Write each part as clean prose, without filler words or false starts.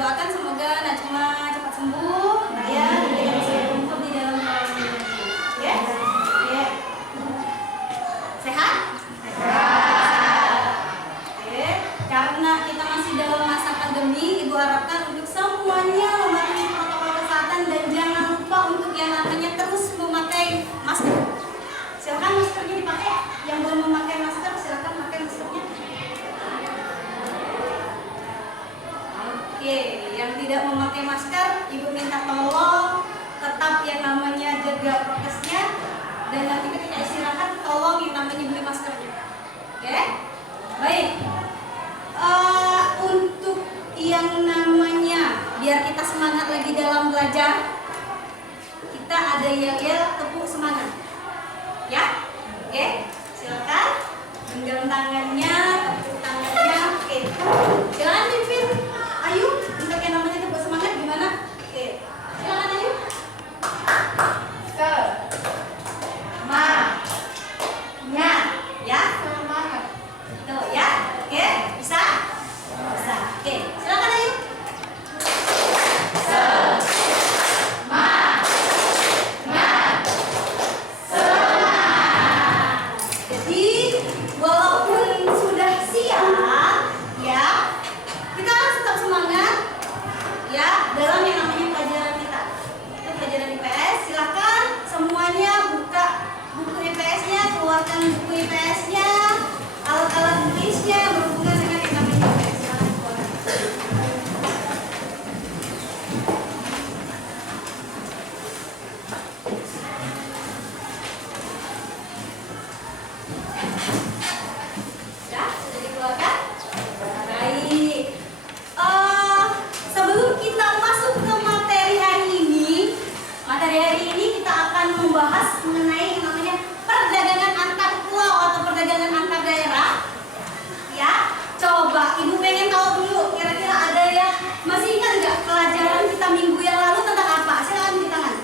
doakan semoga Najma cepat sembuh ya, dan bisa kumpul di dalam kelas ini. Ya? Ya. Sehat? Sehat. Oke. Karena kita masih dalam masa pandemi, Ibu harapkan untuk semuanya mematuhi protokol kesehatan dan jangan lupa untuk yang namanya terus memakai masker. Silakan maskernya dipakai. Yang belum memakai masker silakan pakai maskernya. Oke, yang tidak memakai masker, Ibu minta tolong tetap yang namanya jaga prokesnya dan nanti ketika istirahat tolong yang namanya beli maskernya. Oke? Baik. Untuk yang namanya biar kita semangat lagi dalam belajar, kita ada yel-yel tepuk semangat. Ya? Oke? Silakan genggam tangannya, tepuk tangannya. Oke. Silakan pimpin. Ayo, untuk yang namanya tepuk semangat gimana? Oke. Silakan ayo. Nya, ya? Semangat. Tuh ya. Oke, bisa? Bisa. Oke, silakan ayo. Jadi, walaupun sudah siang, ya, kita harus tetap semangat, ya, dalam yang namanya pelajaran kita. Itu pelajaran IPS. Silakan semuanya buka buku IPS-nya, keluarkan buku IPS-nya, alat-alat tulisnya berhubungan dengan yang namanya IPS. Silakan keluarkan. Sudah dikeluarkan? Baik. Sebelum kita masuk ke materi hari ini kita akan membahas mengenai yang namanya perdagangan antar pulau atau perdagangan antar daerah. Ya, coba Ibu pengen tahu dulu kira-kira ada yang masih ingat nggak pelajaran kita minggu yang lalu tentang apa? Silakan di tangan.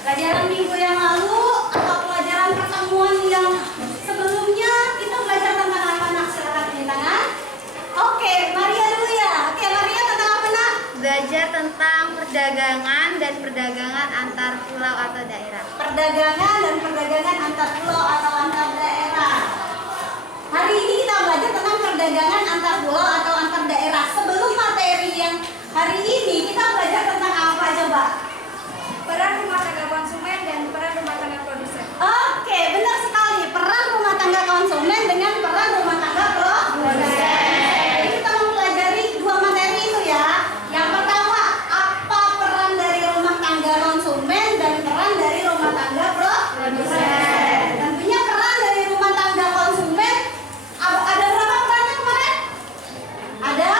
Pelajaran minggu yang lalu atau pelajaran pertemuan yang sebelumnya kita belajar tentang apa, nak? Silakan di tangan. Oke, Maria dulu ya. Oke, Maria tentang apa, nak? Belajar tentang perdagangan dan perdagangan antar pulau atau daerah. Perdagangan dan perdagangan antar pulau atau antar daerah. Hari ini kita belajar tentang perdagangan antar pulau atau antar daerah. Sebelum materi yang hari ini kita belajar tentang apa coba? Peran rumah tangga konsumen dan peran rumah tangga produsen. Oke, benar sekali. Peran rumah tangga konsumen dengan peran rumah tangga produsen. Jadi kita mempelajari dua materi itu ya. Yang pertama, apa peran dari rumah tangga konsumen dan peran dari rumah tangga produsen. Tentunya peran dari rumah tangga konsumen ada berapa perannya kemarin? Ada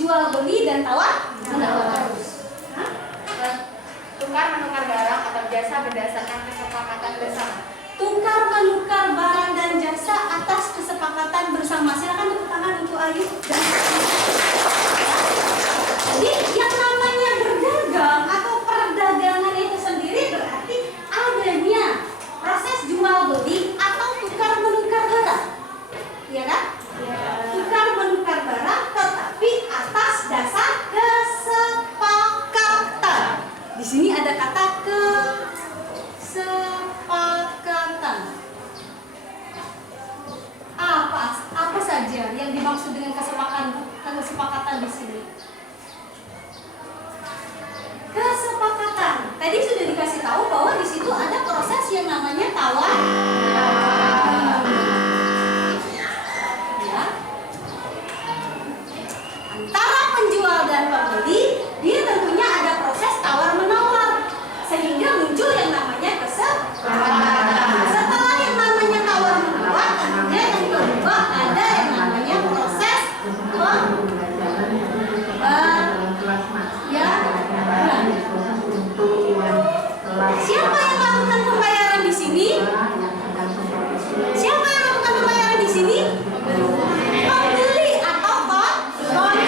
jual beli dan tawar menawar. Tukar menukar barang atau jasa berdasarkan kesepakatan bersama. Tukar menukar barang dan jasa atas kesepakatan bersama. Silakan tepuk tangan untuk Ayu. Jadi yang namanya berdagang atau perdagangan itu sendiri berarti adanya proses jual beli atau tukar menukar barang, ya kan? Tukar menukar barang, tetapi atas dasar kesepakatan. Di sini ada kata kesepakatan. Apa saja yang dimaksud dengan kesepakatan di sini? Kesepakatan. Tadi sudah dikasih tahu bahwa di situ ada proses yang namanya tawar. Ya. Antara penjual dan pembeli, dia tentunya ada proses tawar menawar, sehingga muncul yang namanya kesepakatan. Setelah yang namanya tawar menawar, tentunya yang kedua ada yang namanya proses Siapa yang melakukan pembayaran di sini? Siapa yang melakukan pembayaran di sini? Pembeli atau konsumen.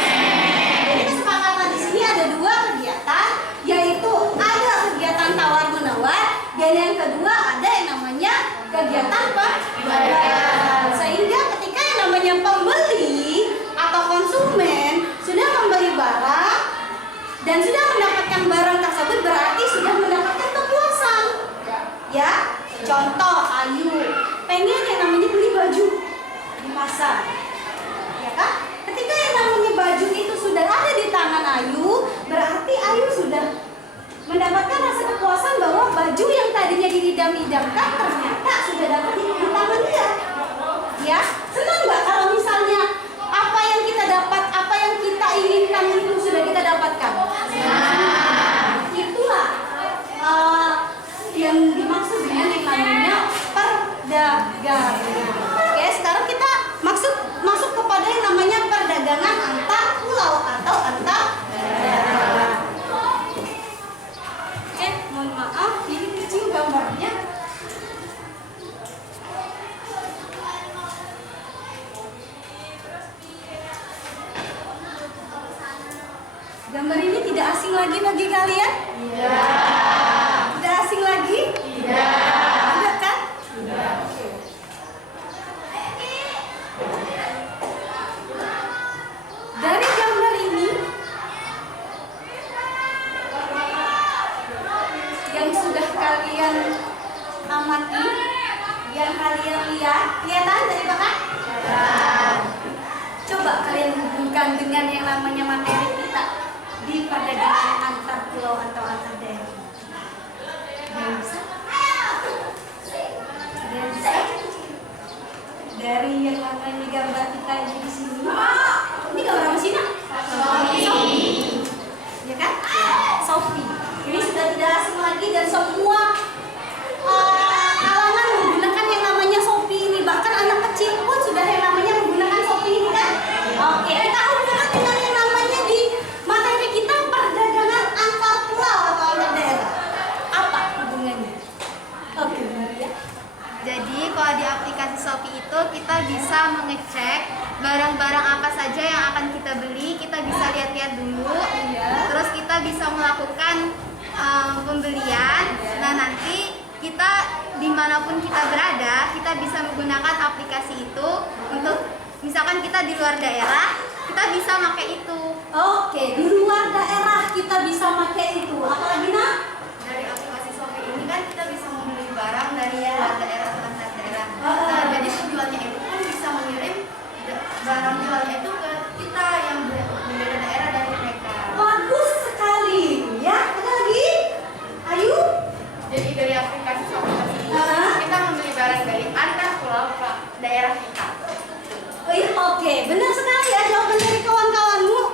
Jadi kesepakatan di sini ada dua kegiatan, yaitu ada kegiatan tawar menawar dan yang kedua ada yang namanya kegiatan pembayaran. Sehingga ketika yang namanya pembeli atau konsumen sudah membeli barang dan sudah mendapatkan barang tersebut, berarti sudah mendapatkan kepuasan. Ya, contoh Ayu pengen yang namanya beli baju di pasar, ya kan? Ketika yang namanya baju itu sudah ada di tangan Ayu, berarti Ayu sudah mendapatkan rasa kepuasan bahwa baju yang tadinya diidam-idamkan ternyata sudah dapat di tangan dia. Ya, senang nggak kalau misalnya apa yang kita dapat, apa yang kita inginkan itu sudah kita dapatkan? Itulah yang dimaksud dengan yang namanya perdagangan. Oke, sekarang kita masuk kepada yang namanya perdagangan antar pulau atau antar daerah. Oke, mohon maaf, ini kecil gambarnya. Gambar ini tidak asing lagi bagi kalian? Iya. Tidak asing lagi? Iya. Tidak kan? Iya. Dari gambar ini yang sudah kalian amati, yang kalian lihat, kelihatan dari belakang? Iya. Coba kalian hubungkan dengan yang namanya materi kita di perdagangan antar pulau atau antar daerah. Yang bisa? Yang bisa? Dari yang namanya gambar kita yang di sini. Ini gambar apa sih, Nak? Sophie. Ya kan? Sophie. Ini sudah tidak asing lagi dan semua kalangan menggunakan yang namanya Sophie ini. Bahkan anak kecil pun sudah yang namanya menggunakan Sophie ini kan? Oke, kita hubungkan dengan yang namanya di materi kita perdagangan antar pulau atau antar daerah. Apa hubungannya? Oke, Maria. Jadi kalau di aplikasi Shopee itu kita bisa mengecek barang-barang apa saja yang akan kita beli, kita bisa lihat-lihat dulu. Iya. Terus kita bisa melakukan pembelian. Nah, nanti kita dimanapun kita berada, kita bisa menggunakan aplikasi itu untuk misalkan kita di luar daerah, kita bisa pakai itu. Oke, di luar daerah kita bisa pakai itu. Apalagi, Nak? Dari aplikasi Shopee ini kan kita bisa membeli barang dari luar daerah ke antar daerah. Nah, jadi penjualnya itu pun bisa mengirim barang jualnya itu ke kita yang berbeda daerah dari mereka. Bagus sekali. Ya, ada lagi? Ayu? Jadi dari aplikasi Shopee ini kita membeli barang dari antar pulau ke daerah kita. Oh iya, oke, benar sekali ya jawaban dari kawan-kawanmu.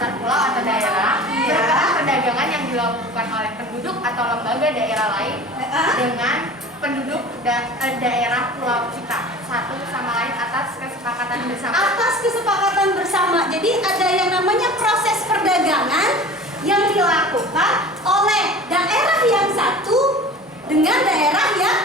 antar pulau atau daerah merupakan perdagangan yang dilakukan oleh penduduk atau lembaga daerah lain dengan penduduk daerah pulau kita satu sama lain atas kesepakatan bersama. Atas kesepakatan bersama. Jadi ada yang namanya proses perdagangan yang dilakukan oleh daerah yang satu dengan daerah yang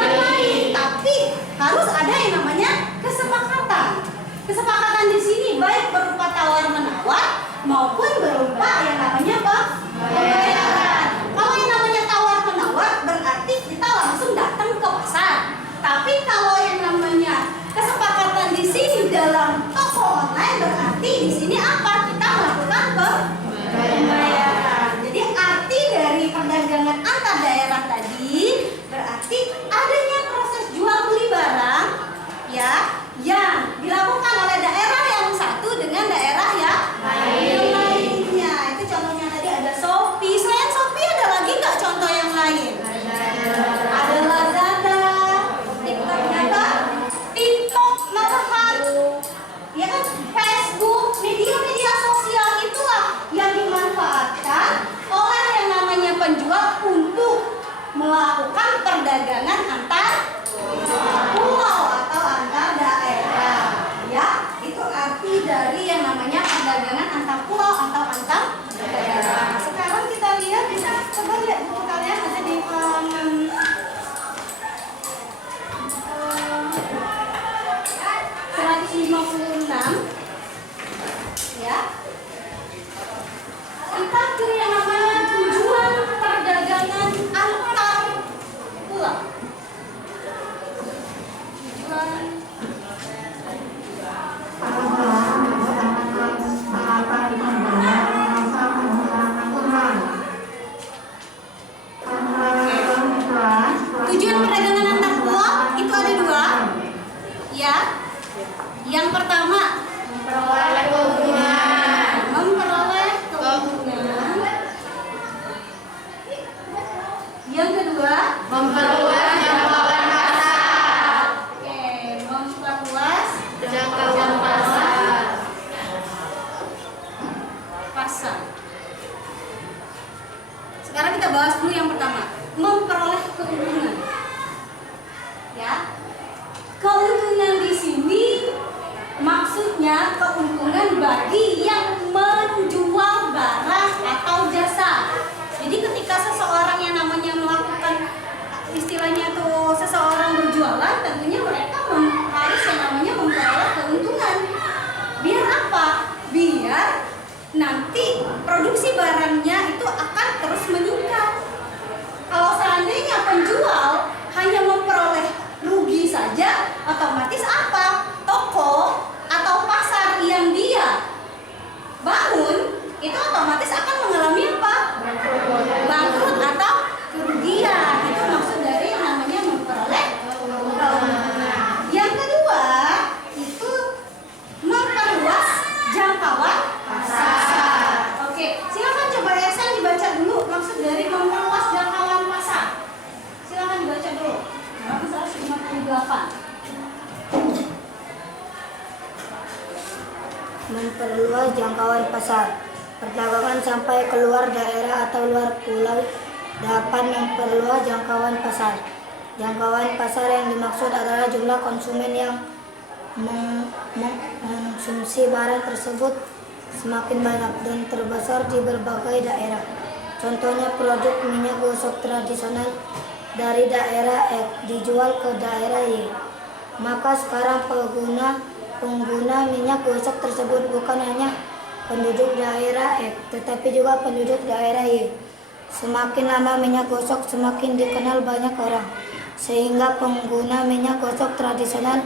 lain. Tapi harus ada yang namanya kesepakatan. Kesepakatan di sini baik berupa tawar-menawar maupun berupa yang namanya pembayaran. Kalau yang namanya tawar-menawar berarti kita langsung datang ke pasar. Tapi kalau yang namanya kesepakatan di sini dalam toko online berarti di sini apa? Kita melakukan pembayaran. Jadi arti dari perdagangan antar daerah tadi berarti adanya proses jual beli barang ya yang dilakukan oleh daerah yang satu dengan daerah yang lainnya. Itu contohnya tadi ada Shopee. Selain Shopee ada lagi nggak contoh yang lain? Ada Lazada, TikTok, malahan, ya kan, Facebook, media-media sosial itulah yang dimanfaatkan oleh yang namanya penjual untuk melakukan perdagangan antar pulau atau antar daerah. Ya, itu arti dari yang namanya perdagangan antar pulau atau antar daerah. Sekarang kita lihat, coba lihat buku kalian ada di halaman 156 ya. Kita ke yang namanya tujuan perdagangan antar pulau. Tujuan tujuan perdagangan antar pulau itu ada dua ya. Yang pertama memperoleh keuntungan. Yang kedua memperluas jangkauan pasar. Oke, memperluas jangkauan pasar. Sekarang kita bahas dulu yang pertama, memperoleh keuntungan. Ya. Keuntungan di sini maksudnya keuntungan bagi yang menjual barang atau jasa. Jadi ketika seseorang yang namanya melakukan istilahnya tuh seseorang berjualan, tentunya mereka harus yang namanya memperoleh keuntungan. Biar apa? Biar nanti produksi barangnya itu akan terus meningkat. Kalau seandainya penjual hanya memperoleh rugi saja, otomatis apa? Toko atau pasar yang dia bangun itu otomatis akan mengalami apa? Bangkrut atau kerugian. Itu maksud dari yang namanya memperoleh keuntungan. Yang kedua itu memperluas jangkauan pasar. Oke, silakan coba Esa dibaca dulu maksud dari memperluas jangkauan pasar. Silakan dibaca dulu. 158. Memperluas jangkauan pasar. Perdagangan sampai keluar daerah atau luar pulau dapat memperluas jangkauan pasar. Jangkauan pasar yang dimaksud adalah jumlah konsumen yang mengkonsumsi barang tersebut semakin banyak dan terbesar di berbagai daerah. Contohnya produk minyak gosok tradisional dari daerah X dijual ke daerah Y. Maka sekarang pengguna minyak gosok tersebut bukan hanya penduduk daerah X, tetapi juga penduduk daerah Y. Semakin lama minyak gosok semakin dikenal banyak orang, sehingga pengguna minyak gosok tradisional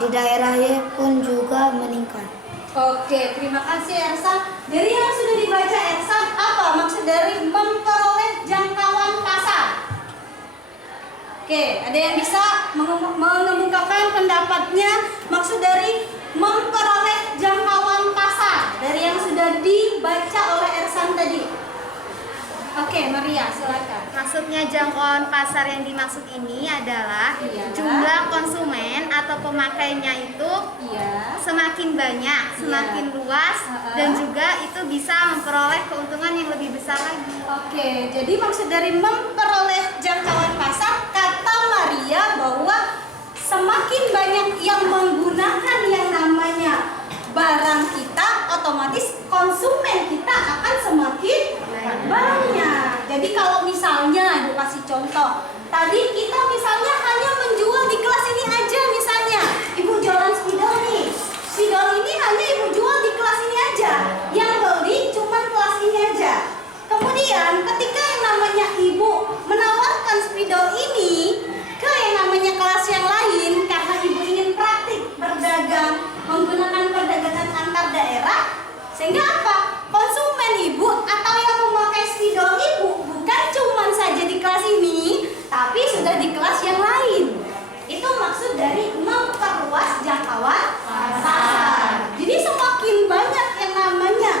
di daerah Y pun juga meningkat. Oke, terima kasih Ersan. Dari yang sudah dibaca Ersan, apa maksud dari memperoleh jangkauan pasar? Oke, ada yang bisa mengemukakan pendapatnya maksud dari memperoleh jangkauan pasar dari yang sudah dibaca oleh Ersan tadi? Oke, Maria, silakan. Maksudnya artinya jangkauan pasar yang dimaksud ini adalah Iya. jumlah konsumen atau pemakainya itu Iya. semakin banyak, semakin luas, dan juga itu bisa memperoleh keuntungan yang lebih besar lagi. Oke, jadi maksud dari memperoleh jangkauan pasar, kata Maria bahwa semakin banyak yang menggunakan yang namanya barang kita, otomatis konsumen kita akan semakin banyak. Jadi kalau misalnya, Ibu kasih contoh, tadi kita misalnya hanya menjual di kelas ini aja, misalnya Ibu jualan spidol nih, spidol ini hanya Ibu jual di kelas ini aja, yang beli cuma kelas ini aja. Kemudian ketika yang namanya Ibu menawarkan spidol ini ke yang namanya kelas yang lain, karena Ibu ingin praktik berdagang menggunakan perdagangan antar daerah, sehingga apa? Konsumen Ibu atau yang memakai spidol Ibu bukan cuma saja di kelas ini, tapi sudah di kelas yang lain. Itu maksud dari memperluas jangkauan pasar. Jadi semakin banyak yang namanya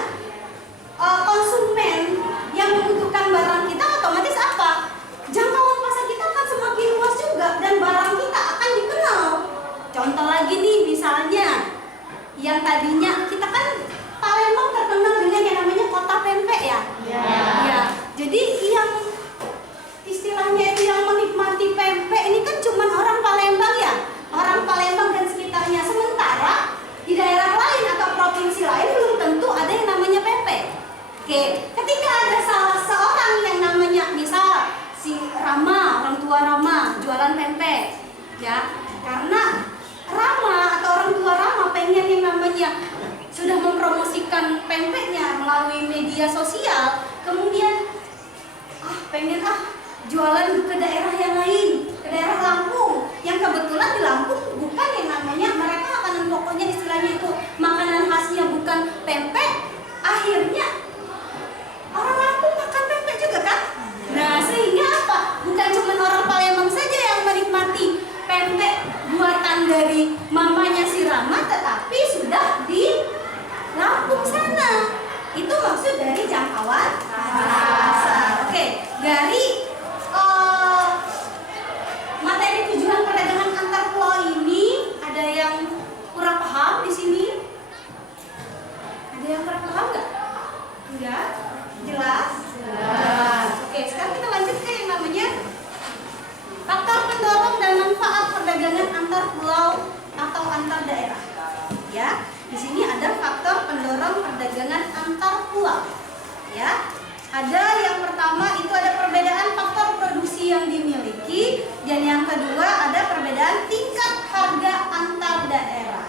konsumen yang membutuhkan barang kita, otomatis apa? Jangkauan pasar kita akan semakin luas juga dan barang kita akan dikenal. Contoh lagi nih, misalnya yang tadinya kita kan Palembang terkenal dengan yang namanya kota pempek ya. Ya. Jadi yang istilahnya itu yang menikmati pempek ini kan cuma orang Palembang ya, orang Palembang dan sekitarnya. Sementara di daerah lain atau provinsi lain belum tentu ada yang namanya pempek. Oke, ketika ada salah seorang yang namanya misal si Rama, orang tua Rama jualan pempek, ya, karena Rama atau orang tua Rama pengen yang namanya sudah mempromosikan pempeknya melalui media sosial, kemudian pengen jualan ke daerah yang lain, ke daerah Lampung, yang kebetulan di Lampung bukan yang namanya mereka makanan pokoknya istilahnya itu makanan khasnya bukan pempek, akhirnya orang Lampung makan pempek juga kan? Nah, sehingga apa? Bukan cuma orang Palembang saja yang menikmati pempek buatan dari mamanya si Rama, tetapi sudah di Lampung sana. Itu maksud dari jangkauan pasar. Oke, dari materi tujuan perdagangan antar pulau ini ada yang kurang paham di sini? Ada yang kurang paham nggak? Enggak? Jelas? Jelas. Oke, sekarang kita lanjut ke yang namanya faktor pendorong dan manfaat perdagangan antar pulau atau antar daerah. Ya, di sini ada faktor pendorong perdagangan antar pulau. Ya, ada yang pertama itu ada perbedaan faktor produksi yang dimiliki, dan yang kedua ada perbedaan tingkat harga antar daerah.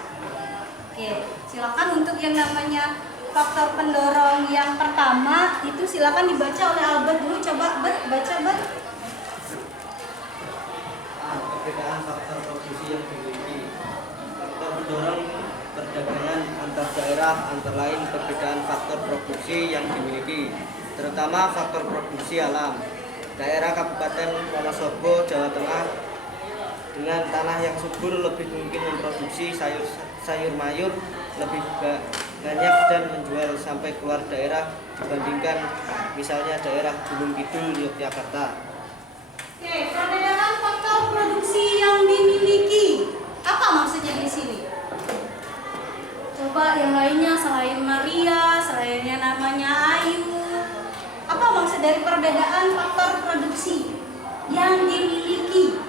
Oke, silakan untuk yang namanya faktor pendorong yang pertama itu silakan dibaca oleh Albert dulu. Coba baca Bet. Perbedaan faktor produksi yang dimiliki. Faktor pendorong perdagangan antar daerah antara lain perbedaan faktor produksi yang dimiliki, terutama faktor produksi alam. Daerah Kabupaten Wonosobo, Jawa Tengah dengan tanah yang subur lebih mungkin memproduksi sayur mayur lebih banyak dan menjual sampai keluar daerah dibandingkan misalnya daerah Gunung Kidul, Yogyakarta. Oke, perbedaan faktor produksi yang dimiliki. Apa maksudnya di sini? Coba yang lainnya selain Maria, selainnya namanya Ayu. Apa maksud dari perbedaan faktor produksi yang dimiliki?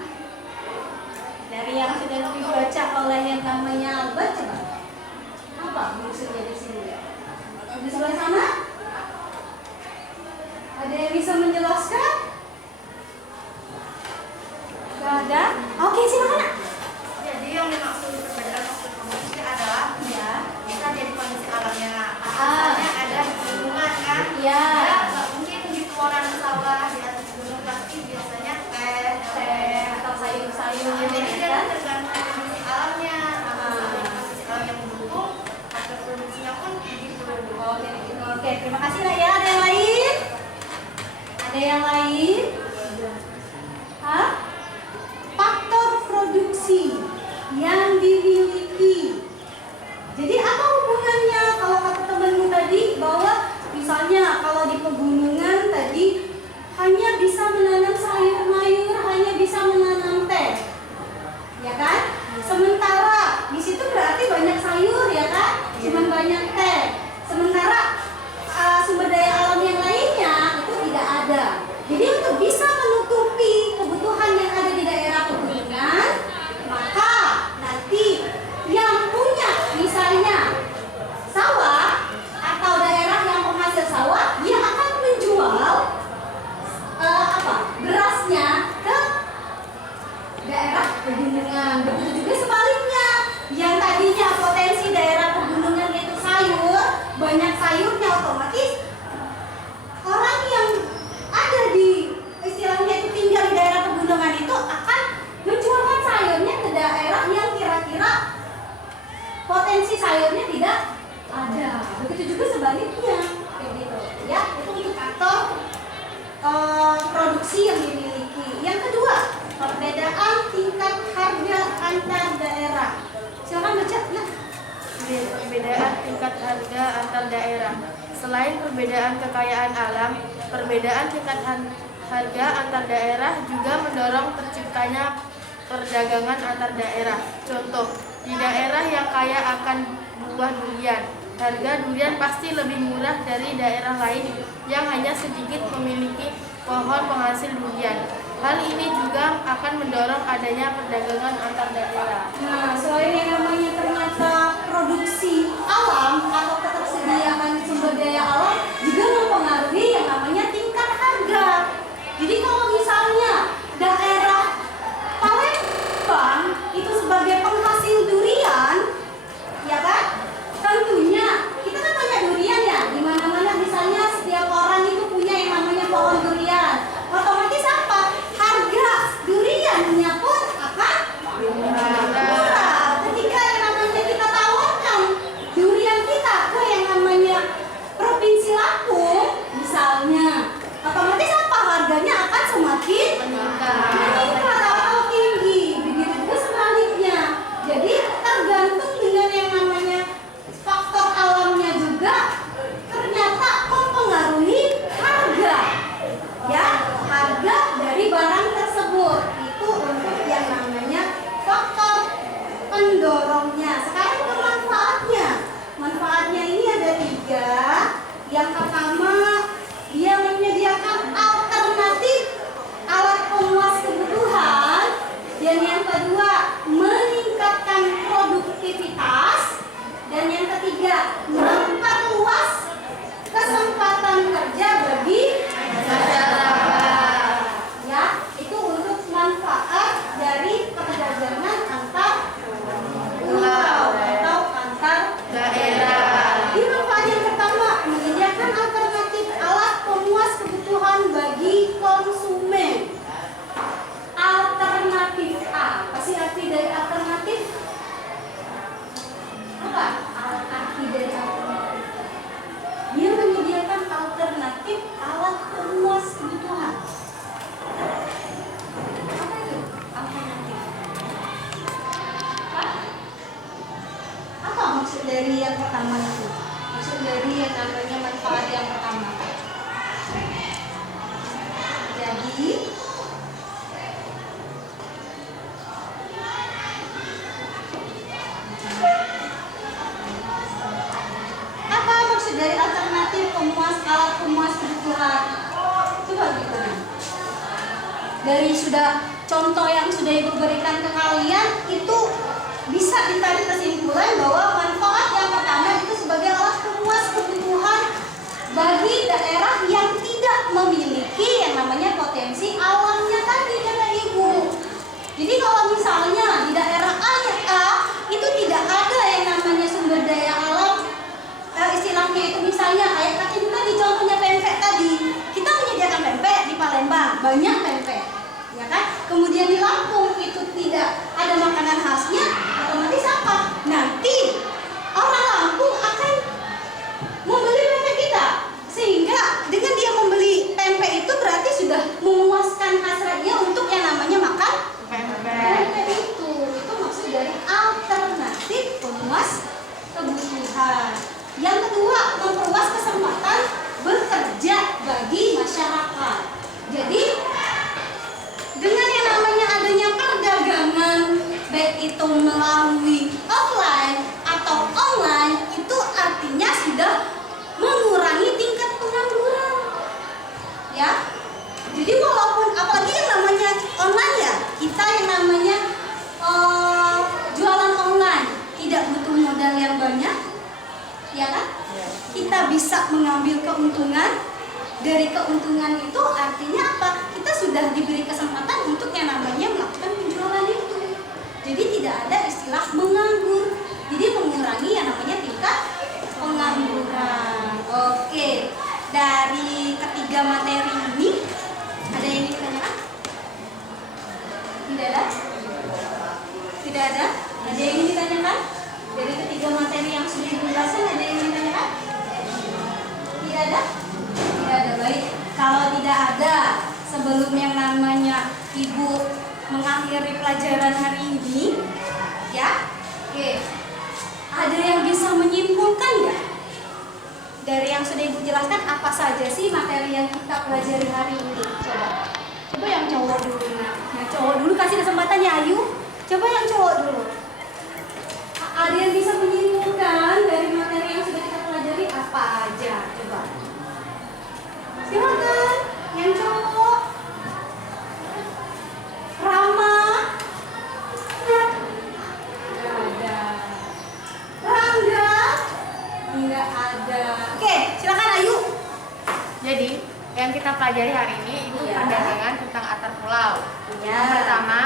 Dari yang sudah dibaca oleh yang namanya Albert, coba. Apa maksudnya di sini? Di sebelah sana? Ada yang bisa menjelaskan? Gak ada? Oke, silakan. Jadi yang dimaksud perbedaan faktor produksi adalah bisa jadi kondisi alamnya. Misalnya ada pegunungan kan? Ya. Nggak mungkin di keluaran sawah di atas gunung pasti biasanya teh Atau sayur-sayur. Jadi dia tergantung kondisi alamnya. Kondisi alam yang mendukung faktor produksinya pun begitu. Oh, jadi gitu. Oke, terima kasih Naya. Ada yang lain? Ada yang lain? Hah? Faktor produksi yang dimiliki. Jadi apa hubungannya kalau kata temanmu tadi bahwa misalnya kalau di pegunungan tadi hanya bisa menanam sayur Sementara di situ berarti banyak sayur ya kan, cuman banyak teh. Sementara sumber daya alam yang lainnya itu tidak ada. Jadi untuk bisa menutupi kebutuhan yang ada di daerah pegunungan, maka nanti yang punya misalnya sawah atau daerah yang penghasil sawah, dia akan menjual berasnya ke daerah pegunungan. Begitu juga sebaliknya, yang tadinya potensi daerah pegunungan itu sayur, banyak sayurnya, otomatis orang yang ada di istilahnya itu tinggal di daerah pegunungan itu akan menjualkan sayurnya ke daerah yang kira-kira potensi sayurnya tidak ada. Begitu juga sebaliknya, kayak gitu ya. Itu untuk faktor produksi yang dimiliki. Yang kedua, perbedaan tingkat harga antar daerah. Silakan baca. Nah, Perbedaan tingkat harga antar daerah. Selain perbedaan kekayaan alam, perbedaan tingkat harga antar daerah juga mendorong terciptanya perdagangan antar daerah. Contoh, di daerah yang kaya akan buah durian, harga durian pasti lebih murah dari daerah lain yang hanya sedikit memiliki pohon penghasil durian. Hal ini juga akan mendorong adanya perdagangan antar daerah. Nah, selain yang namanya ternyata produksi alam atau ketersediaan sumber daya alam juga mempengaruhi yang namanya tingkat harga. Jadi kalau misalnya daerah Palembang itu sebagai penghasil durian, ya kan? Tentunya kita kan banyak durian ya, di mana-mana misalnya setiap orang itu punya yang namanya pohon durian. Otomatis apa? Harga duriannya pun akan murah. Ketika yang namanya kita tawarkan durian kita ke yang namanya Provinsi Lampung misalnya, otomatis apa? Harganya akan semakin meningkat atau tinggi. Begitu juga sebaliknya. Jadi tergantung dengan yang namanya faktor alamnya juga ternyata mempengaruhi harga, ya, harga dari barang tersebut. Itu untuk yang namanya faktor pendorongnya. Sekarang ke manfaatnya. Manfaatnya ini ada 3. Yang pertama, dia menyediakan alternatif alat pemuas kebutuhan. Dan yang kedua, meningkatkan produktivitas. Dan yang ketiga, memperluas kesempatan kerja bagi masyarakat. Ya, itu untuk manfaat dari perdagangan antar pulau atau antar daerah. Di manfaat yang pertama, menyediakan alternatif alat pemuas kebutuhan bagi konsumen. Alternatif apa sih arti dari alternatif? Apa arti dari alternatif? Dia menyediakan alternatif alat pemuas kebutuhan. Apa itu alternatif? Apa maksud dari yang pertama itu? Maksud dari yang namanya manfaat yang pertama. Jadi apa maksud dari alternatif alat pemuas kebutuhan? Coba gimana? Dari sudah contoh yang sudah Ibu berikan ke kalian itu bisa ditarik kesimpulan bahwa manfaat yang pertama itu sebagai alat pemuas kebutuhan bagi daerah yang tidak memiliki yang namanya potensi alamnya tadi, kata Ibu. Jadi kalau misalnya di daerah A itu tidak ada yang namanya sumber daya alam, istilahnya itu misalnya kayak tadi contohnya pempek tadi, kita menyediakan pempek di Palembang, banyak pempek, ya kan? Kemudian di Lampung itu tidak ada makanan khasnya, otomatis apa? Nanti orang Lampung akan membeli pempek kita, sehingga dengan dia membeli pempek itu berarti sudah memuaskan hasratnya untuk yang namanya makan pempek itu maksud dari alternatif pemuas kebutuhan. Yang kedua, memperluas kesempatan bekerja bagi masyarakat. Jadi dengan yang namanya adanya melalui offline atau online itu artinya sudah mengurangi tingkat pengangguran. Ya. Jadi walaupun apalagi yang namanya online ya, kita yang namanya jualan online tidak butuh modal yang banyak. Ya kan? Kita bisa mengambil keuntungan. Dari keuntungan itu artinya apa? Kita sudah diberi kesempatan untuk yang namanya melakukan penjualan itu. Jadi tidak ada istilah menganggur. Jadi mengurangi yang namanya tingkat pengangguran. Oke. Dari ketiga materi ini ada yang ditanyakan? Tidak ada? Tidak ada? Ada yang ditanyakan? Dari ketiga materi yang sudah dijelaskan ada yang ditanyakan? Tidak ada? Tidak ada. Baik. Kalau tidak ada, sebelum yang namanya Ibu mengakhiri pelajaran hari ini, ya, oke, ada yang bisa menyimpulkan nggak dari yang sudah Ibu jelaskan apa saja sih materi yang kita pelajari hari ini? Coba yang cowok dulu. Nah, cowok dulu kasih kesempatan ya Ayu. Coba yang cowok dulu. Ada yang bisa menyimpulkan dari materi yang sudah kita pelajari apa aja? Coba. Silakan, yang cowok. Rama. Nggak ada. Rangga. Nggak ada. Oke, silakan Ayu. Jadi, yang kita pelajari hari ini itu Iya. perdagangan tentang antar pulau. Iya. Yang pertama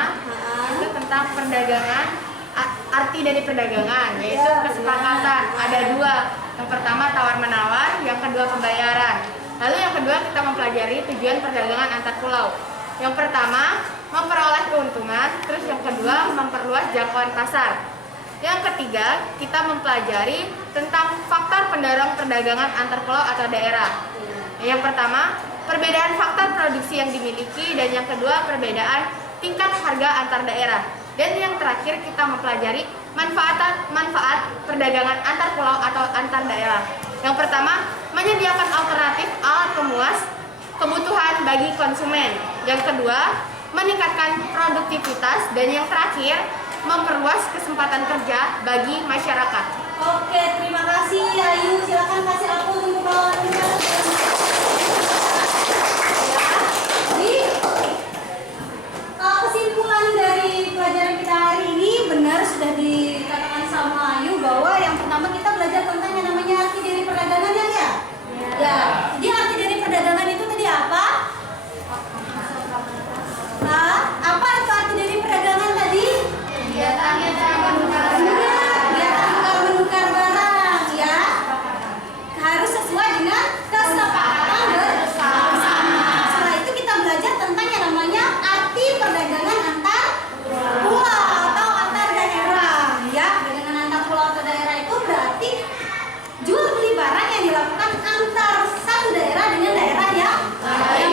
itu tentang perdagangan, arti dari perdagangan, yaitu Iya. kesepakatan. Ada dua. Yang pertama tawar menawar, yang kedua pembayaran. Lalu yang kedua kita mempelajari tujuan perdagangan antar pulau. Yang pertama memperoleh keuntungan, terus yang kedua memperluas jangkauan pasar. Yang ketiga kita mempelajari tentang faktor pendorong perdagangan antar pulau atau daerah. Yang pertama perbedaan faktor produksi yang dimiliki, dan yang kedua perbedaan tingkat harga antar daerah. Dan yang terakhir kita mempelajari manfaat perdagangan antar pulau atau antar daerah. Yang pertama, menyediakan alternatif alat pemuas kebutuhan bagi konsumen. Yang kedua, meningkatkan produktivitas, dan yang terakhir, memperluas kesempatan kerja bagi masyarakat. Oke, terima kasih Ayu. Silakan kasih aku untuk lawan kita. Ya. Jadi kesimpulan dari pelajaran kita hari ini benar sudah dikatakan sama Ayu bahwa yang pertama kita belajar tentang yang namanya arti dari perdagangan ya. Ya. Jadi arti dari perdagangan itu tadi apa? Nah, apa itu arti dari perdagangan tadi? Kegiatan menukar barang, ya. Harus sesuai dengan kesepakatan bersama. Setelah itu kita belajar tentang yang namanya arti perdagangan antar pulau atau antar daerah, ya. Perdagangan antar pulau atau daerah itu berarti jual beli barang yang dilakukan antar satu daerah dengan daerah yang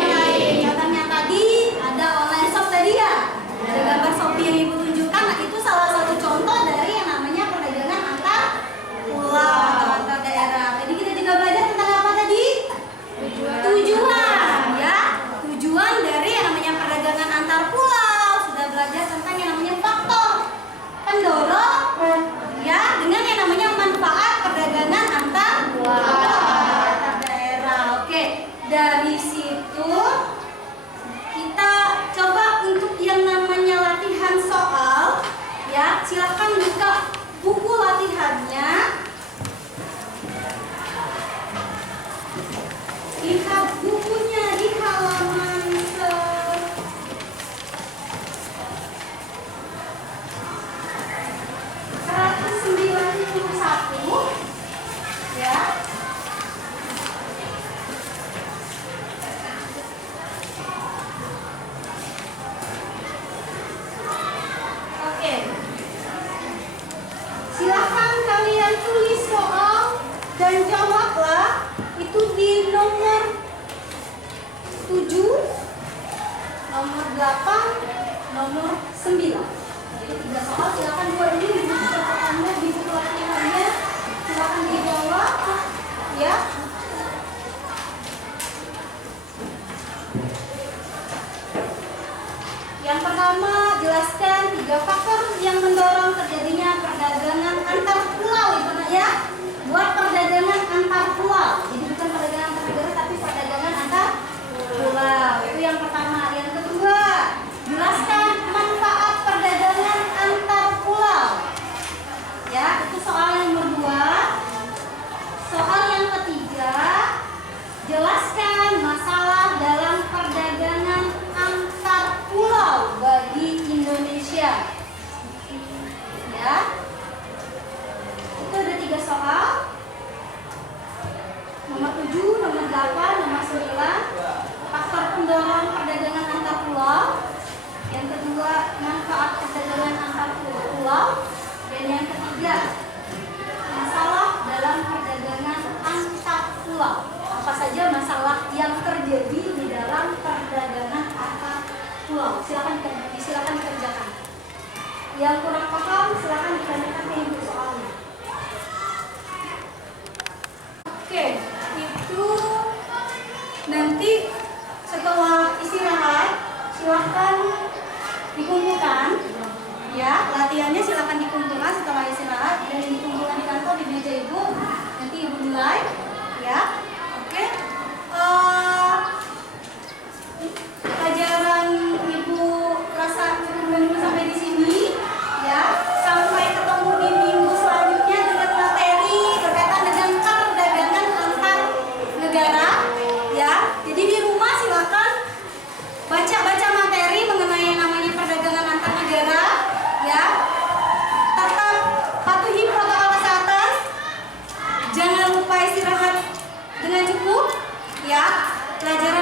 lain. Contohnya tadi ada online shop tadi ya. Ada gambar Shopee yang Ibu tunjukkan. Nah, itu salah satu contoh dari yang namanya perdagangan antar pulau atau antar daerah. Jadi kita juga belajar tentang apa tadi? Tujuan, ya. Tujuan dari yang namanya perdagangan antar pulau. Sudah belajar tentang yang namanya faktor pendorong, ya, dengan yang namanya manfaat perdagangan antar pulau atau antar daerah. Oke, dari situ kita coba untuk yang namanya latihan soal, ya. Silakan buka buku latihannya. Lihat bukunya di halaman 191, ya. Oke. Silakan kalian tulis soal dan jawablah itu di nomor 7, nomor 8, nomor 9. Jadi 3 soal, silakan buat ini di buku catatannya, di buku latihannya. Silakan dijawab, ya. Yang pertama, jelaskan 3 faktor yang mendorong terjadinya nomor 8, nomor 9, faktor pendorong perdagangan antar pulau. Yang kedua, manfaat perdagangan antar pulau. Dan yang ketiga, masalah dalam perdagangan antar pulau. Apa saja masalah yang terjadi di dalam perdagangan antar pulau? Silakan dikerjakan. Yang kurang paham, silakan ditanyakan ke ibu soalnya. Oke, itu nanti setelah istirahat silakan dikumpulkan. Ya, latihannya silakan dikumpulkan setelah istirahat dan dikumpulkan di kantor di meja ibu. Nanti ibu mulai, ya. Oke. Pelajaran ibu rasa cukup sampai di sini, ya. Sampai ketemu di minggu selanjutnya dengan materi berkaitan dengan perdagangan antar negara, ya. Jadi di rumah silakan baca materi mengenai yang namanya perdagangan antar negara, ya. Tetap patuhi protokol kesehatan. Jangan lupa istirahat dengan cukup, ya. Pelajaran